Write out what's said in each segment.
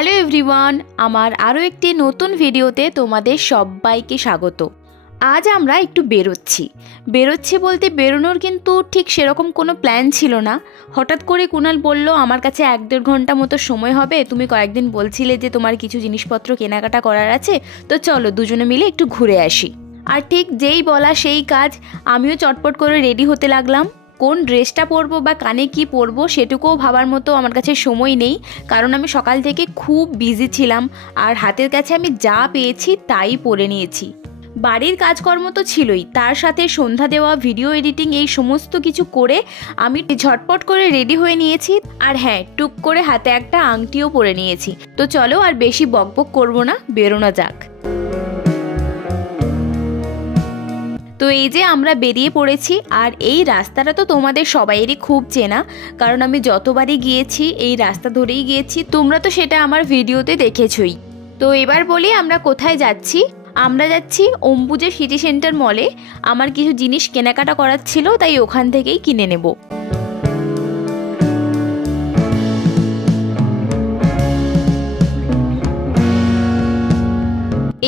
Hello everyone, আমার আরও একটি নতুন ভিডিওতে তোমাদের সবাইকে স্বাগত। আজ আমরা একটু বেরোচ্ছি বলতে বেরোনোর কিন্তু ঠিক সেরকম কোনো প্ল্যান ছিল না। হঠাৎ করে কুনাল বলল আমার কাছে 1-1.5 ঘন্টা মতো সময় হবে, তুমি কয়েকদিন বলছিলে যে তোমার কিছু জিনিসপত্র কেনাকাটা করার আছে, তো চলো দুজনে মিলে একটু ঘুরে আসি। আর ঠিক যেই বলা সেই কাজ, আমিও চটপট করে রেডি হতে লাগলাম। কোন ড্রেসটা পরবো বা কানে কি পরবো সেটুকুও ভাবার মতো আমার কাছে সময় নেই, কারণ আমি সকাল থেকে খুব বিজি ছিলাম আর হাতের কাছে আমি যা পেয়েছি তাই পরে নিয়েছি। বাড়ির কাজকর্ম তো ছিলই, তার সাথে সন্ধ্যা দেওয়া, ভিডিও এডিটিং, এই সমস্ত কিছু করে আমি ঝটপট করে রেডি হয়ে নিয়েছি। আর হ্যাঁ, টুক করে হাতে একটা আংটিও পরে নিয়েছি। তো চলো আর বেশি বকবক করবো না, বেরোনো যাক। তো এই যে আমরা বেরিয়ে পড়েছি, আর এই রাস্তাটা তো তোমাদের সবাইয়েরই খুব চেনা, কারণ আমি যতবারই গিয়েছি এই রাস্তা ধরেই গিয়েছি, তোমরা তো সেটা আমার ভিডিওতে দেখেছই। তো এবার বলি আমরা কোথায় যাচ্ছি। আমরা যাচ্ছি অম্বুজা সিটি সেন্টার মলে। আমার কিছু জিনিস কেনাকাটা করার ছিল, তাই ওখান থেকেই কিনে নেব।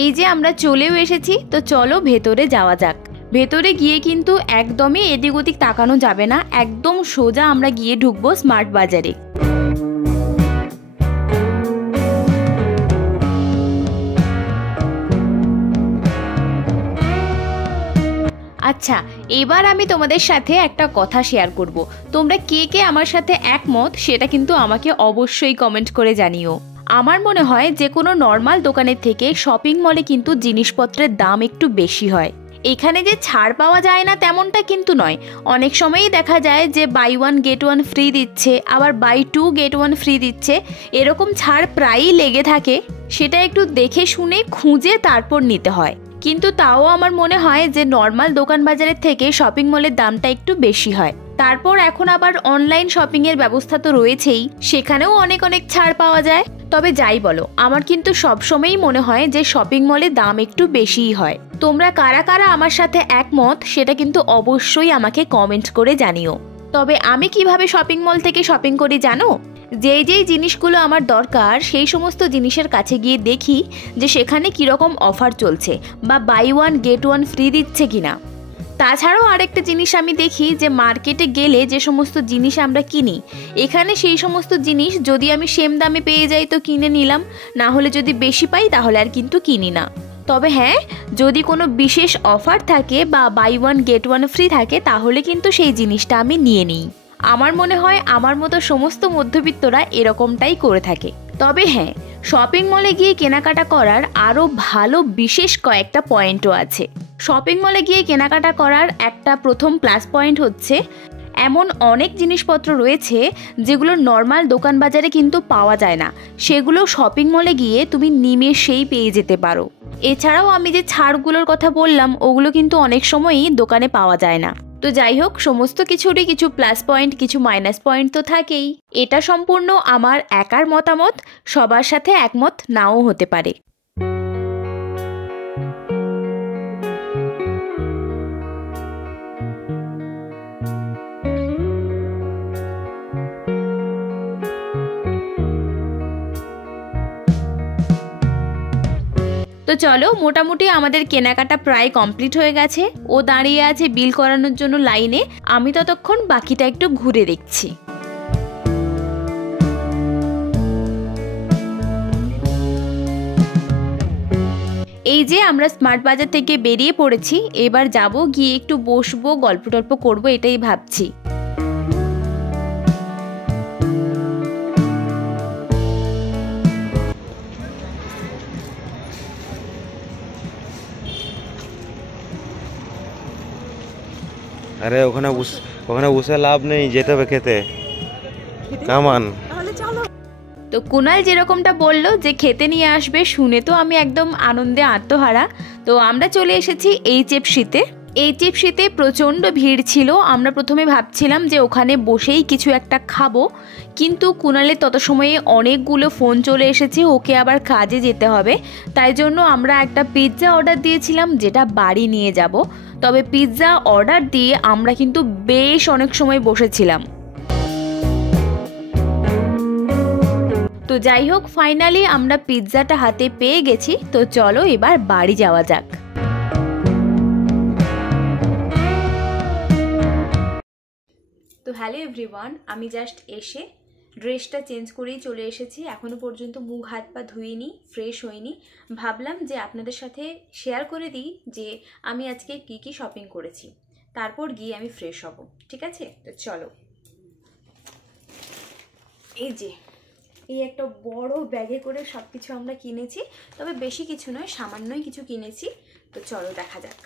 এই যে আমরা চলেও এসেছি, তো চলো ভেতরে যাওয়া যাক। ভেতরে গিয়ে কিন্তু একদমই এদিক ওদিক তাকানো যাবে না, একদম সোজা আমরা গিয়ে ঢুকবো স্মার্ট বাজারে। আচ্ছা, এবার আমি তোমাদের সাথে একটা কথা শেয়ার করব। তোমরা কে কে আমার সাথে একমত সেটা কিন্তু আমাকে অবশ্যই কমেন্ট করে জানিও। আমার মনে হয় যে কোনো নর্মাল দোকানের থেকে শপিং মলে কিন্তু জিনিসপত্রের দাম একটু বেশি হয়। এখানে যে ছাড় পাওয়া যায় না তেমনটা কিন্তু নয়, অনেক সময়ই দেখা যায় যে বাই 1 গেট 1 ফ্রি দিচ্ছে, আবার বাই 2 গেট 1 ফ্রি দিচ্ছে, এরকম ছাড় প্রায়ই লেগে থাকে। সেটা একটু দেখে শুনে খুঁজে তারপর নিতে হয়। কিন্তু তাও আমার মনে হয় যে নর্মাল দোকান বাজারের থেকে শপিং মলের দামটা একটু বেশি হয়। তারপর এখন আবার অনলাইন শপিং এর ব্যবস্থা তো রয়েছেই, সেখানেও অনেক অনেক ছাড় পাওয়া যায়। তবে যাই বলো, আমার কিন্তু সবসময়ই মনে হয় যে শপিং মলে দাম একটু বেশিই হয়। তোমরা কারা কারা আমার সাথে একমত সেটা কিন্তু অবশ্যই আমাকে কমেন্ট করে জানিও। তবে আমি কিভাবে শপিং মল থেকে শপিং করি জানো? যেই জিনিসগুলো আমার দরকার সেই সমস্ত জিনিসের কাছে গিয়ে দেখি যে সেখানে কীরকম অফার চলছে, বা বাই 1 গেট 1 ফ্রি দিচ্ছে কিনা। তাছাড়াও আরেকটা জিনিস আমি দেখি যে মার্কেটে গেলে যে সমস্ত জিনিস আমরা কিনি, এখানে সেই সমস্ত জিনিস যদি আমি সেম দামে পেয়ে যাই তো কিনে নিলাম, না হলে যদি বেশি পাই তাহলে আর কিন্তু কিনি না। তবে হ্যাঁ, যদি কোনো বিশেষ অফার থাকে বা বাই 1 গেট 1 ফ্রি থাকে তাহলে কিন্তু সেই জিনিসটা আমি নিয়ে নিই। আমার মনে হয় আমার মতো সমস্ত মধ্যবিত্তরা এরকমটাই করে থাকে। তবে হ্যাঁ, শপিং মলে গিয়ে কেনাকাটা করার আরও ভালো বিশেষ কয়েকটা পয়েন্টও আছে। শপিং মলে গিয়ে কেনাকাটা করার একটা প্রথম প্লাস পয়েন্ট হচ্ছে, এমন অনেক জিনিসপত্র রয়েছে যেগুলো নর্মাল দোকান বাজারে কিন্তু পাওয়া যায় না, সেগুলো শপিং মলে গিয়ে তুমি নিমেষেই পেয়ে যেতে পারো। এছাড়াও আমি যে ছাড়গুলোর কথা বললাম ওগুলো কিন্তু অনেক সময়ই দোকানে পাওয়া যায় না। তো যাই হোক, সমস্ত কিছুরই কিছু প্লাস পয়েন্ট কিছু মাইনাস পয়েন্ট তো থাকেই। এটা সম্পূর্ণ আমার একার মতামত, সবার সাথে একমত নাও হতে পারে। তো চলো, মোটামুটি আমাদের কেনাকাটা প্রায় কমপ্লিট হয়ে গেছে। ও দাঁড়িয়ে আছে বিল করানোর জন্য লাইনে, আমি ততক্ষণ বাকিটা একটু ঘুরে দেখছি। এই যে আমরা স্মার্ট বাজার থেকে বেরিয়ে পড়েছি, এবার যাব, গিয়ে একটু বসবো, গল্প টল্প করবো, এটাই ভাবছি। আরে ওখানে বসে লাভ নেই, যেতে হবে খেতে। কামান। তো কুনাল যেরকমটা বললো যে খেতে নিয়ে আসবে, শুনে তো আমি একদম আনন্দে আত্মহারা। তো আমরা চলে এসেছি এইচএফসিতে। এইচএফসিতে প্রচণ্ড ভিড় ছিল। আমরা প্রথমে ভাবছিলাম যে ওখানে বসেই কিছু একটা খাবো, কিন্তু কুনালের তত সময়ে অনেকগুলো ফোন চলে এসেছে, ওকে আবার কাজে যেতে হবে। তাই জন্য আমরা একটা পিৎজা অর্ডার দিয়েছিলাম, যেটা বাড়ি নিয়ে যাব। তবে পিৎজা অর্ডার দিয়ে আমরা কিন্তু বেশ অনেক সময় বসেছিলাম। তো যাই হোক, ফাইনালি আমরা পিৎজাটা হাতে পেয়ে গেছি। তো চলো এবার বাড়ি যাওয়া যাক। তো হ্যালো এভরিওয়ান, আমি জাস্ট এসে ড্রেসটা চেঞ্জ করেই চলে এসেছি। এখনও পর্যন্ত মুখ হাত পা ধুইনি, ফ্রেশ হইনি। ভাবলাম যে আপনাদের সাথে শেয়ার করে দিই যে আমি আজকে কি কি শপিং করেছি, তারপর গিয়ে আমি ফ্রেশ হব। ঠিক আছে, তো চলো। এই যে এই একটা বড় ব্যাগে করে সব কিছু আমরা কিনেছি, তবে বেশি কিছু নয়, সামান্যই কিছু কিনেছি। তো চলো দেখা যাক।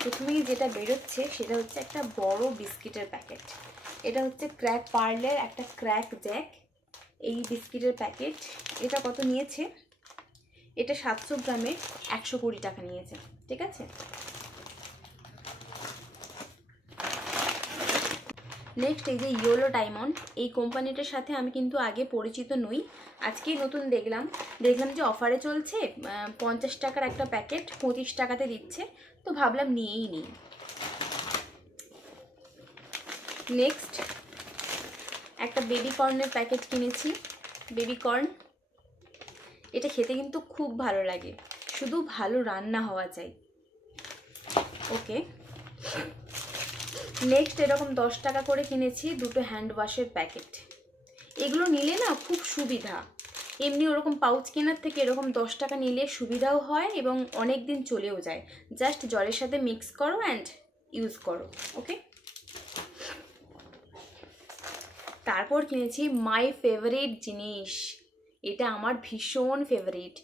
প্রথমেই যেটা বেরোচ্ছে সেটা হচ্ছে একটা বড় বিস্কিটের প্যাকেট। এটা হচ্ছে ক্র্যাক পার্লের একটা ক্র্যাক জ্যাক, এই বিস্কিটের প্যাকেট। এটা কত নিয়েছে? এটা 700 গ্রামের 120 টাকা নিয়েছে। ঠিক আছে, নেক্সট এই যে ইয়োলো ডায়মন্ড, এই কোম্পানিটার সাথে আমি কিন্তু আগে পরিচিত নই, আজকেই নতুন দেখলাম যে অফারে চলছে। 50 টাকার একটা প্যাকেট 25 টাকাতে দিচ্ছে, তো ভাবলাম নিয়েই নিই। নেক্সট একটা বেবি কর্নের প্যাকেট কিনেছি। বেবি কর্ন, এটা খেতে কিন্তু খুব ভালো লাগে, শুধু ভালো রান্না হওয়া চাই। ওকে, নেক্সট এরকম 10 টাকা করে কিনেছি দুটো হ্যান্ড ওয়াশের প্যাকেট। এগুলো নিলে না খুব সুবিধা, এমনি ওরকম পাউচ কেনার থেকে এরকম 10 টাকা নিলে সুবিধাও হয় এবং অনেক দিন চলেও যায়। জাস্ট জলের সাথে মিক্স করো অ্যান্ড ইউজ করো। ওকে, তারপর কিনেছি মাই ফেভারিট জিনিস, এটা আমার ভীষণ ফেভারিট,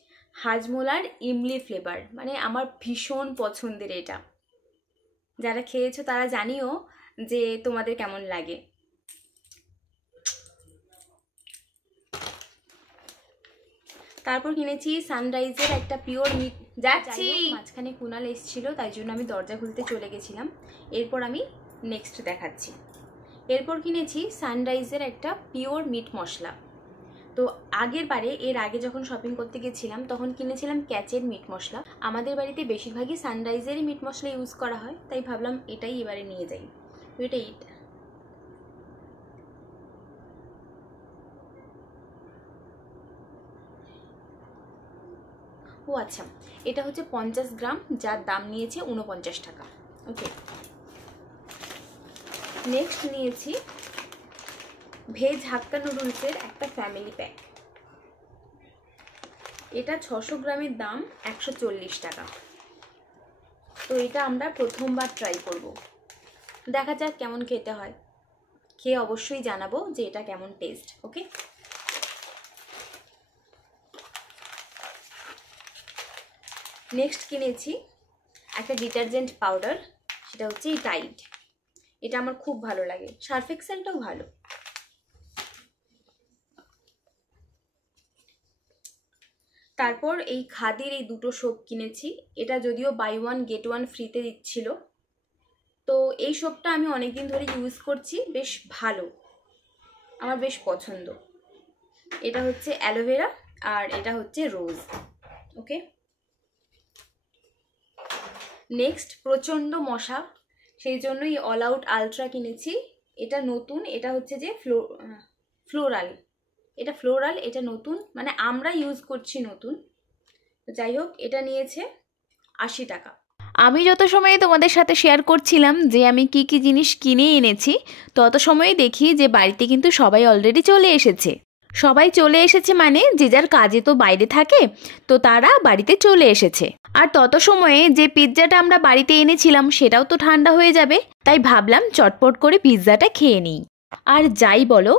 হাজমোলার ইমলি ফ্লেভার, মানে আমার ভীষণ পছন্দের। এটা যারা খেয়েছো তারা জানিও যে তোমাদের কেমন লাগে। তারপর কিনেছি সানরাইজের একটা পিওর মিট। যাচ্ছি, মাঝখানে কুনাল এসেছিল, তাই জন্য আমি দরজা খুলতে চলে গেছিলাম। এরপর আমি নেক্সট দেখাচ্ছি। এরপর কিনেছি সানরাইজের একটা পিওর মিট মশলা। তো এর আগে যখন শপিং করতে গেছিলাম তখন কিনেছিলাম ক্যাচের মিট মশলা। আমাদের বাড়িতে বেশিরভাগই সানরাইজেরই মিট মশলা ইউজ করা হয়, তাই ভাবলাম এটাই এবারে নিয়ে যাই। তো এটাই। ও আচ্ছা, এটা হচ্ছে 50 গ্রাম, যার দাম নিয়েছে 49 টাকা। ওকে, নেক্সট নিয়েছি ভেজ হাক্কা নুডলসের একটা ফ্যামিলি প্যাক। এটা 600 গ্রামের দাম 140 টাকা। তো এটা আমরা প্রথমবার ট্রাই করব, দেখা যাক কেমন খেতে হয়। খেয়ে অবশ্যই জানাবো যে এটা কেমন টেস্ট। ওকে, নেক্সট কিনেছি একটা ডিটারজেন্ট পাউডার, সেটা হচ্ছে এই টাইড। এটা আমার খুব ভালো লাগে, সার্ফ এক্সেলটাও ভালো। তারপর এই খাদির এই দুটো সোপ কিনেছি, এটা যদিও বাই 1 গেট 1 ফ্রিতে দিচ্ছিল। তো এই সোপটা আমি অনেকদিন ধরে ইউজ করছি, বেশ ভালো, আমার বেশ পছন্দ। এটা হচ্ছে অ্যালোভেরা আর এটা হচ্ছে রোজ। ওকে, নেক্সট প্রচণ্ড মশা, সেই জন্যই অল আউট আলট্রা কিনেছি। এটা নতুন, এটা হচ্ছে যে ফ্লোরাল, এটা ফ্লোরাল, এটা নতুন, মানে আমরা ইউজ করছি নতুন। যাই হোক, এটা নিয়েছে 80 টাকা। আমি যত সময়ে তোমাদের সাথে শেয়ার করছিলাম যে আমি কি কি জিনিস কিনে এনেছি, তত সময়ে দেখি যে বাড়িতে কিন্তু সবাই অলরেডি চলে এসেছে। সবাই চলে এসেছে মানে যে যার কাজে তো বাইরে থাকে, তো তারা বাড়িতে চলে এসেছে। আর তত সময়ে যে পিৎজাটা আমরা বাড়িতে এনেছিলাম সেটাও তো ঠান্ডা হয়ে যাবে, তাই ভাবলাম চটপট করে পিৎজাটা খেয়ে নিই। আর যাই বলো,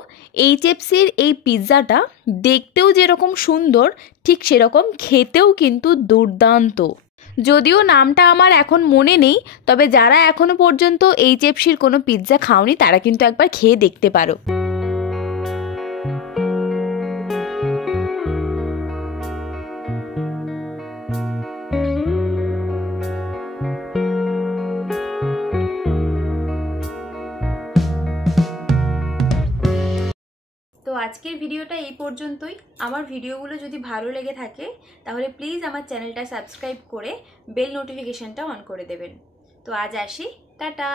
এইচএফসির এই পিৎজাটা দেখতেও যেরকম সুন্দর, ঠিক সেরকম খেতেও কিন্তু দুর্দান্ত। যদিও নামটা আমার এখন মনে নেই, তবে যারা এখনো পর্যন্ত এইচএফসির কোনো পিৎজা খাওনি তারা কিন্তু একবার খেয়ে দেখতে পারো। তো আজকের ভিডিওটা এই পর্যন্তই। আমার ভিডিওগুলো যদি ভালো লেগে থাকে তাহলে প্লিজ আমার চ্যানেলটা সাবস্ক্রাইব করে বেল নোটিফিকেশনটা অন করে দেবেন। তো আজ আসি, টাটা।